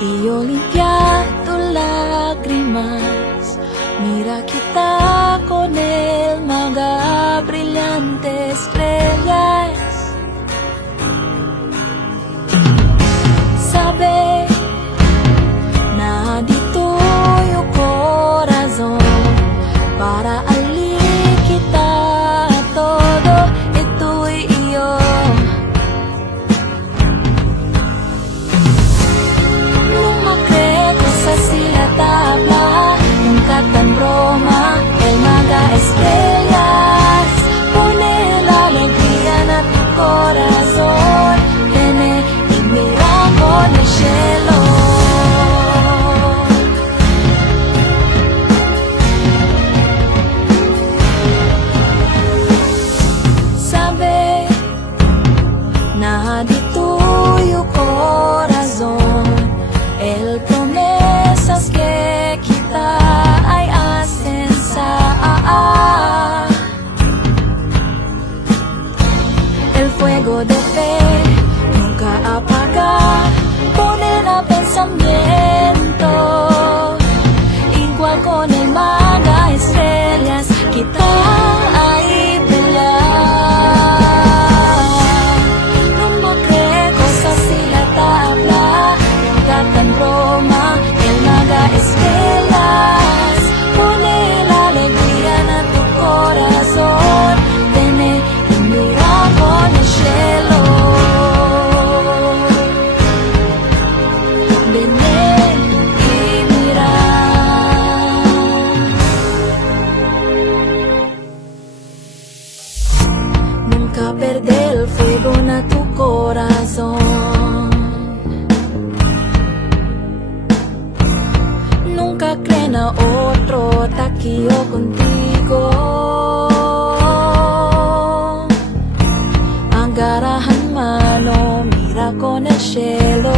Io limpia tus lágrimas, mira kita con el mga brillante estrellas. Sabe na dito yung corazón para ali kita todo ito'y iyo. Roma, el maga estrellas, pone la alegría en tu corazón, viene y mira con el cielo. Sabe, nadie tuyo corazón, el promesas que quita. El fuego de fe nunca apaga, poner a pensamiento, igual con el maga estrellas, kita ay brillar. No me cree cosas si la tabla, nunca tan Roma, el maga estrellas, pone la alegría en tu corazón, viene y mira con el cielo. Viene y mira. Nunca perde el fuego en tu corazón. Nunca creen a otro, está aquí yo contigo. Agarrahan mano, mira con el cielo.